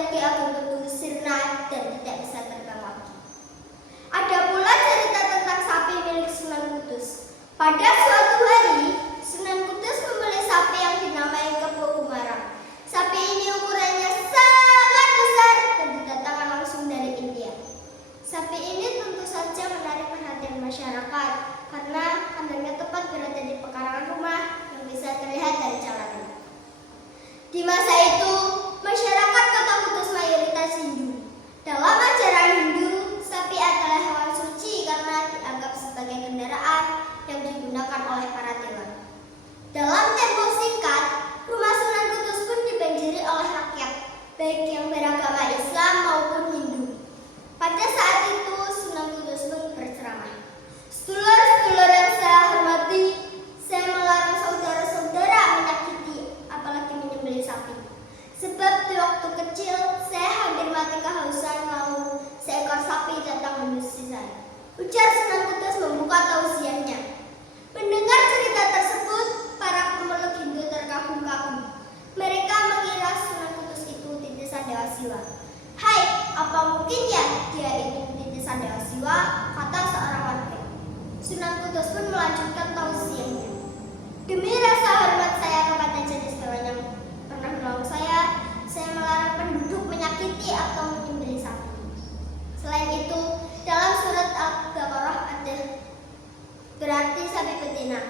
yang Ki Ageng Kudus sirna dan tidak bisa terbang lagi. Ada pula cerita tentang sapi milik Sunan Kudus. Pada suatu hari, Sunan Kudus membeli sapi yang dinamai Kebo Kumara. Sapi ini ukurannya sangat besar dan didatangkan langsung dari India. Sapi ini tentu saja menarik perhatian masyarakat karena kandangnya tepat berada di pekarangan rumah yang bisa terlihat dari jalanan. Di masa itu, masyarakat Kota Kudus mayoritas Hindu. Dalam ajaran Hindu, sapi adalah hewan suci karena dianggap sebagai kendaraan yang digunakan oleh para dewa. Dalam tempo singkat, rumah Sunan Kudus pun dibanjiri oleh rakyat, baik yang beragama Islam maupun Hindu. Pada saat itu, Sunan Kudus pun berceramah. Sedulur-sedulur yang saya hormati, saya melarang saudara-saudara menyakiti, apalagi menyembelih sapi. Sebab di waktu kecil, saya hampir mati kehausan lalu seekor sapi datang menyusupi saya. Ujar Sunan Kudus membuka tausiahnya. Mendengar cerita tersebut, para pemeluk Hindu terkagum-kagum. Mereka mengira Sunan Kudus itu titisan Dewa Siwa. Hai, apa mungkin ya dia itu titisan Dewa Siwa? Kata seorang warga. Sunan Kudus pun melanjutkan tausiahnya. Demi rasa hormat saya kepada jenis hewan yang pernah menolong saya melarang penduduk menyakiti atau menyembelih sapi. Selain itu, dalam surat Al-Baqarah ada berarti sapi betina.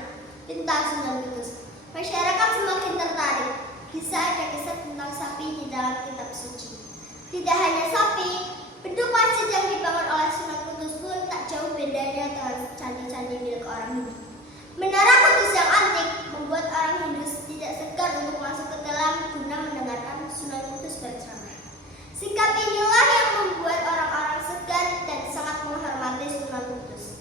Pinta Sunan Kudus. Masyarakat semakin tertarik. Bisa ada kisah tentang sapi di dalam kitab suci. Tidak hanya sapi, bentuk masjid yang dibangun oleh Sunan Kudus pun tak jauh bedanya dengan candi-candi milik orang Hindu. Menara Kudus yang antik membuat orang Hindu tidak segan untuk masuk ke dalam guna mendengarkan Sunan Kudus berceramah. Sikap inilah yang membuat orang-orang segan dan sangat menghormati Sunan Kudus.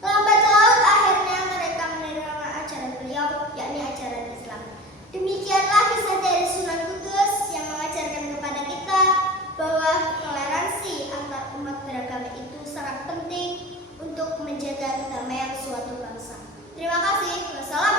Lambat laun akhirnya mereka menerima ajaran beliau, yakni ajaran Islam. Demikianlah kisah dari Sunan Kudus yang mengajarkan kepada kita bahwa toleransi antar umat beragama itu sangat penting untuk menjaga kedamaian suatu bangsa. Terima kasih. Wassalamualaikum.